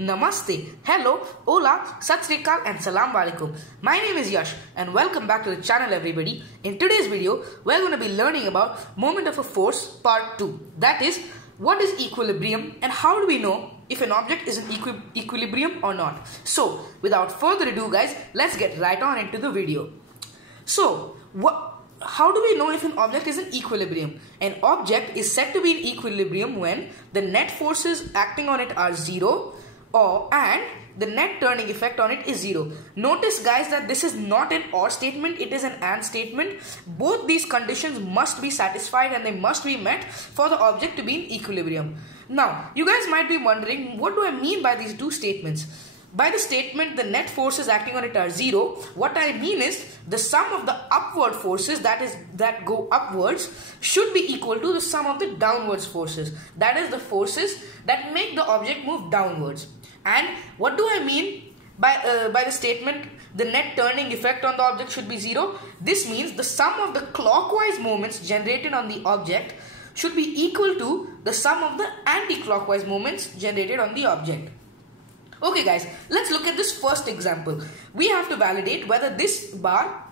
Namaste, hello, hola, Sat Sri Akal and Salam Alaikum. My name is Yash and welcome back to the channel everybody. In today's video, we're going to be learning about moment of a force part 2. That is, what is equilibrium and how do we know if an object is in equilibrium or not. So, without further ado guys, let's get right on into the video. So, how do we know if an object is in equilibrium? An object is said to be in equilibrium when the net forces acting on it are 0 and the net turning effect on it is 0. Notice guys that this is not an or statement, it is an and statement. Both these conditions must be satisfied and they must be met for the object to be in equilibrium. Now, you guys might be wondering, what do I mean by these two statements? By the statement the net forces acting on it are 0, what I mean is the sum of the upward forces that go upwards should be equal to the sum of the downwards forces. That is the forces that make the object move downwards. And what do I mean by the statement the net turning effect on the object should be 0? This means the sum of the clockwise moments generated on the object should be equal to the sum of the anti-clockwise moments generated on the object. Okay guys, let's look at this first example. We have to validate whether this bar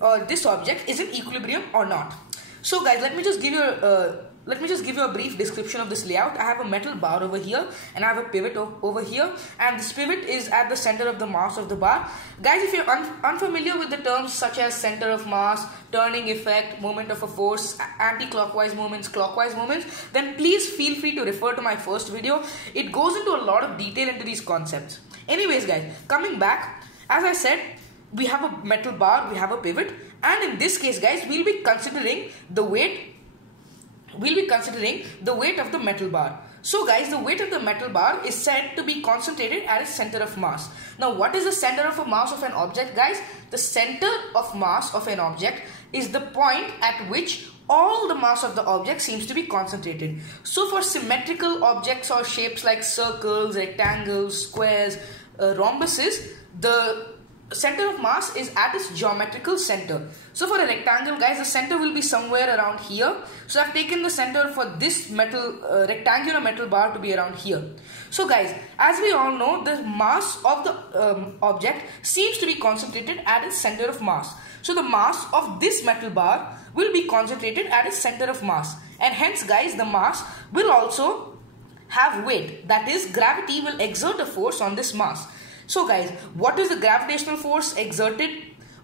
or this object is in equilibrium or not. So guys, let me just give you a brief description of this layout. I have a metal bar over here and I have a pivot over here, and this pivot is at the center of the mass of the bar. Guys, if you're unfamiliar with the terms such as center of mass, turning effect, moment of a force, anti-clockwise moments, clockwise moments, then please feel free to refer to my first video. It goes into a lot of detail into these concepts. Anyways guys, coming back, as I said, we have a metal bar, we have a pivot, and in this case guys, we'll be considering the weight of the metal bar. So guys, the weight of the metal bar is said to be concentrated at its center of mass. Now what is the center of a mass of an object guys? The center of mass of an object is the point at which all the mass of the object seems to be concentrated. So for symmetrical objects or shapes like circles, rectangles, squares, rhombuses, the center of mass is at its geometrical center. So for a rectangle guys, the center will be somewhere around here. So I've taken the center for this rectangular metal bar to be around here. So guys, as we all know, the mass of the object seems to be concentrated at its center of mass. So the mass of this metal bar will be concentrated at its center of mass, and hence guys, the mass will also have weight. That is, gravity will exert a force on this mass. So guys, what is the gravitational force exerted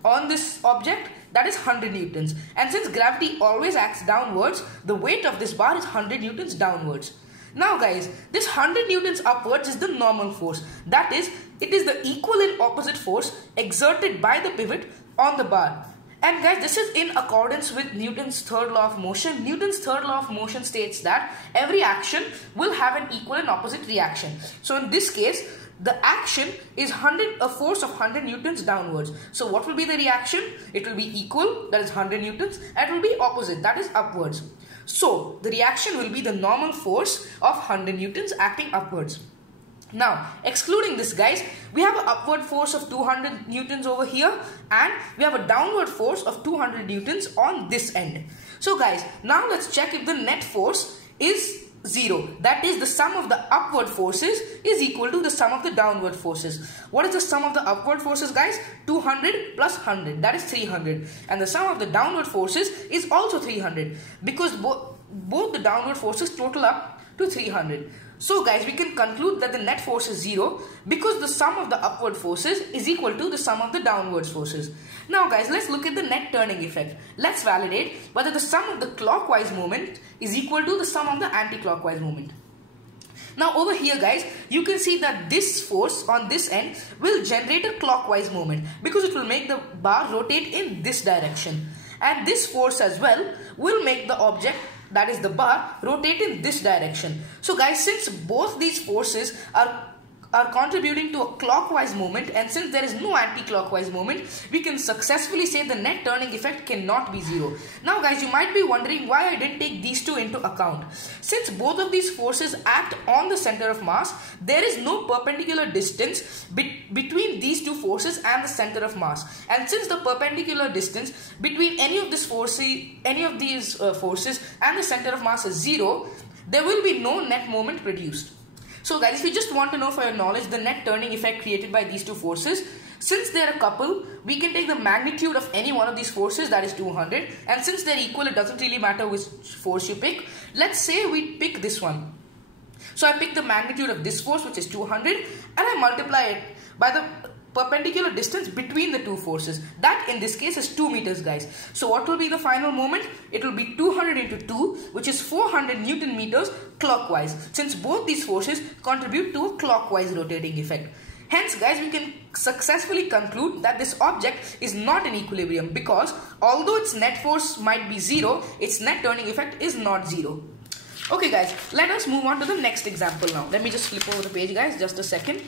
on this object? That is 100 newtons. And since gravity always acts downwards, the weight of this bar is 100 newtons downwards. Now guys, this 100 newtons upwards is the normal force. That is, it is the equal and opposite force exerted by the pivot on the bar. And guys, this is in accordance with Newton's third law of motion. Newton's third law of motion states that every action will have an equal and opposite reaction. So in this case, the action is a force of 100 newtons downwards. So what will be the reaction? It will be equal, that is 100 newtons, and it will be opposite, that is upwards. So the reaction will be the normal force of 100 newtons acting upwards. Now, excluding this guys, we have an upward force of 200 newtons over here, and we have a downward force of 200 newtons on this end. So guys, now let's check if the net force is 0. That is, the sum of the upward forces is equal to the sum of the downward forces. What is the sum of the upward forces guys? 200 plus 100, that is 300. And the sum of the downward forces is also 300, because both the downward forces total up to 300. So guys, we can conclude that the net force is 0 because the sum of the upward forces is equal to the sum of the downward forces. Now guys, let's look at the net turning effect. Let's validate whether the sum of the clockwise moment is equal to the sum of the anti-clockwise moment. Now over here guys, you can see that this force on this end will generate a clockwise moment because it will make the bar rotate in this direction. And this force as well will make the object, that is the bar, rotate in this direction. So guys, since both these forces are contributing to a clockwise moment, and since there is no anti-clockwise moment, we can successfully say the net turning effect cannot be 0. Now guys, you might be wondering why I didn't take these two into account. Since both of these forces act on the center of mass, there is no perpendicular distance between these two forces and the center of mass. And since the perpendicular distance between any of these forces and the center of mass is 0, there will be no net moment produced. So guys, if you just want to know for your knowledge the net turning effect created by these two forces, since they are a couple, we can take the magnitude of any one of these forces, that is 200, and since they're equal, it doesn't really matter which force you pick. Let's say we pick this one. So I pick the magnitude of this force, which is 200, and I multiply it by the perpendicular distance between the two forces. That in this case is 2 meters, guys. So what will be the final moment? It will be 200 into 2, which is 400 Newton meters clockwise, since both these forces contribute to a clockwise rotating effect. Hence guys, we can successfully conclude that this object is not in equilibrium, because although its net force might be 0, its net turning effect is not 0. Okay guys, let us move on to the next example now. Let me just flip over the page, guys, just a second.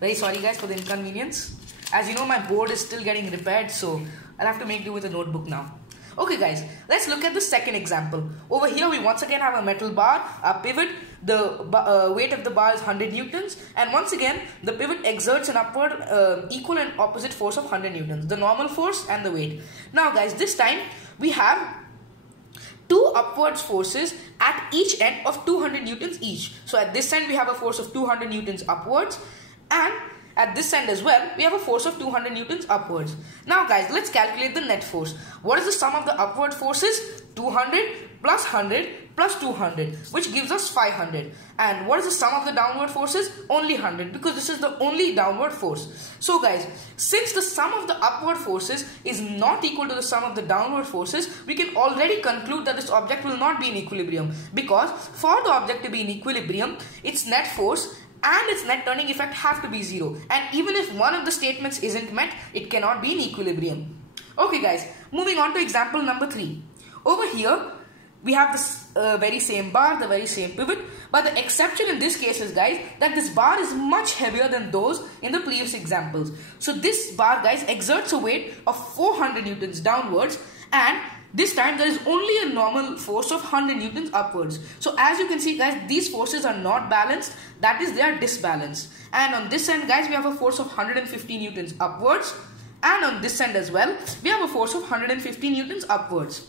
Very sorry guys for the inconvenience. As you know, my board is still getting repaired, so I'll have to make do with a notebook now. Okay guys, let's look at the second example. Over here we once again have a metal bar, a pivot. The weight of the bar is 100 newtons, and once again the pivot exerts an upward equal and opposite force of 100 newtons, the normal force and the weight. Now guys, this time we have two upwards forces at each end of 200 newtons each. So at this end we have a force of 200 newtons upwards, and at this end as well we have a force of 200 newtons upwards. Now guys, let's calculate the net force. What is the sum of the upward forces? 200 plus 100 plus 200, which gives us 500. And what is the sum of the downward forces? Only 100, because this is the only downward force. So guys, since the sum of the upward forces is not equal to the sum of the downward forces, we can already conclude that this object will not be in equilibrium, because for the object to be in equilibrium, its net force and its net turning effect have to be 0. And even if one of the statements isn't met, it cannot be in equilibrium. Okay guys, moving on to example number 3. Over here, we have this very same bar, the very same pivot, but the exception in this case is, guys, that this bar is much heavier than those in the previous examples. So this bar, guys, exerts a weight of 400 newtons downwards, and this time there is only a normal force of 100 newtons upwards. So as you can see, guys, these forces are not balanced, that is, they are disbalanced. And on this end, guys, we have a force of 150 newtons upwards, and on this end as well, we have a force of 150 newtons upwards.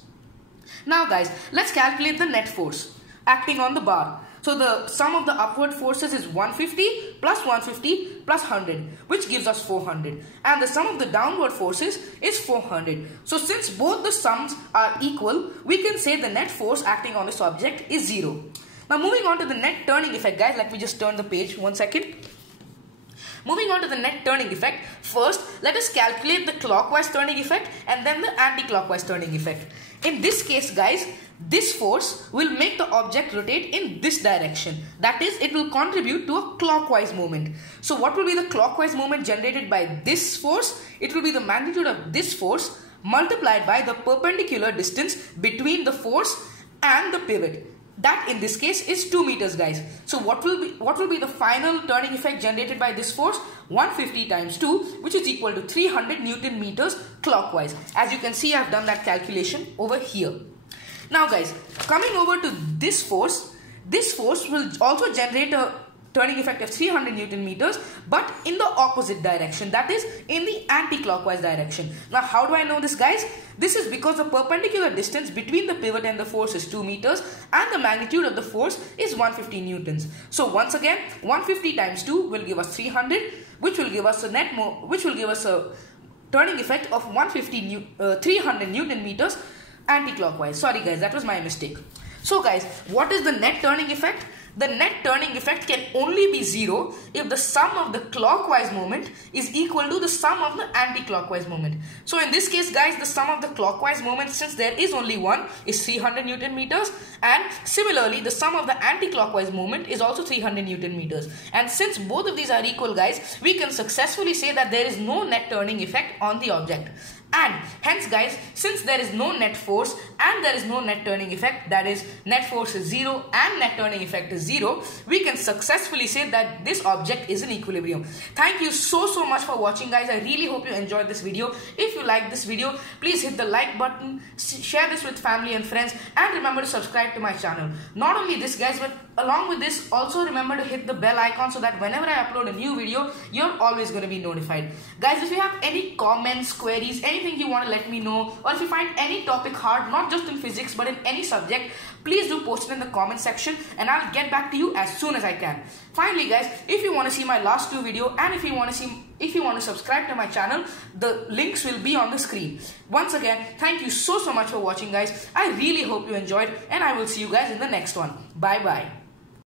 Now guys, let's calculate the net force acting on the bar. So the sum of the upward forces is 150 plus 150 plus 100, which gives us 400. And the sum of the downward forces is 400. So since both the sums are equal, we can say the net force acting on this object is 0. Now moving on to the net turning effect, guys, let me just turn the page 1 second. Moving on to the net turning effect, first let us calculate the clockwise turning effect and then the anti-clockwise turning effect. In this case, guys, this force will make the object rotate in this direction. That is, it will contribute to a clockwise moment. So what will be the clockwise moment generated by this force? It will be the magnitude of this force multiplied by the perpendicular distance between the force and the pivot. That in this case is 2 meters, guys. So what will be the final turning effect generated by this force? 150 times 2, which is equal to 300 Newton meters clockwise. As you can see, I have done that calculation over here. Now guys, coming over to this force will also generate a turning effect of 300 Newton meters, but in the opposite direction, that is in the anti-clockwise direction. Now how do I know this, guys? This is because the perpendicular distance between the pivot and the force is 2 meters and the magnitude of the force is 150 newtons. So once again, 150 times 2 will give us 300, which will give us a turning effect of 300 Newton meters anti-clockwise. Sorry guys, that was my mistake. So guys, what is the net turning effect? The net turning effect can only be 0 if the sum of the clockwise moment is equal to the sum of the anti-clockwise moment. So in this case, guys, the sum of the clockwise moment, since there is only one, is 300 Newton meters, and similarly the sum of the anti-clockwise moment is also 300 Newton meters. And since both of these are equal, guys, we can successfully say that there is no net turning effect on the object. And hence, guys, since there is no net force and there is no net turning effect, that is, net force is 0 and net turning effect is 0, we can successfully say that this object is in equilibrium. Thank you so much for watching, guys. I really hope you enjoyed this video. If you like this video, please hit the like button, share this with family and friends, and remember to subscribe to my channel. Not only this, guys, but along with this, also remember to hit the bell icon so that whenever I upload a new video, you're always going to be notified. Guys, if you have any comments, queries, anything anything you want to let me know, or if you find any topic hard, not just in physics but in any subject, please do post it in the comment section and I'll get back to you as soon as I can. Finally guys, if you want to see my last 2 videos and if you want to subscribe to my channel, the links will be on the screen. Once again, thank you so much for watching guys. I really hope you enjoyed and I will see you guys in the next one. Bye bye.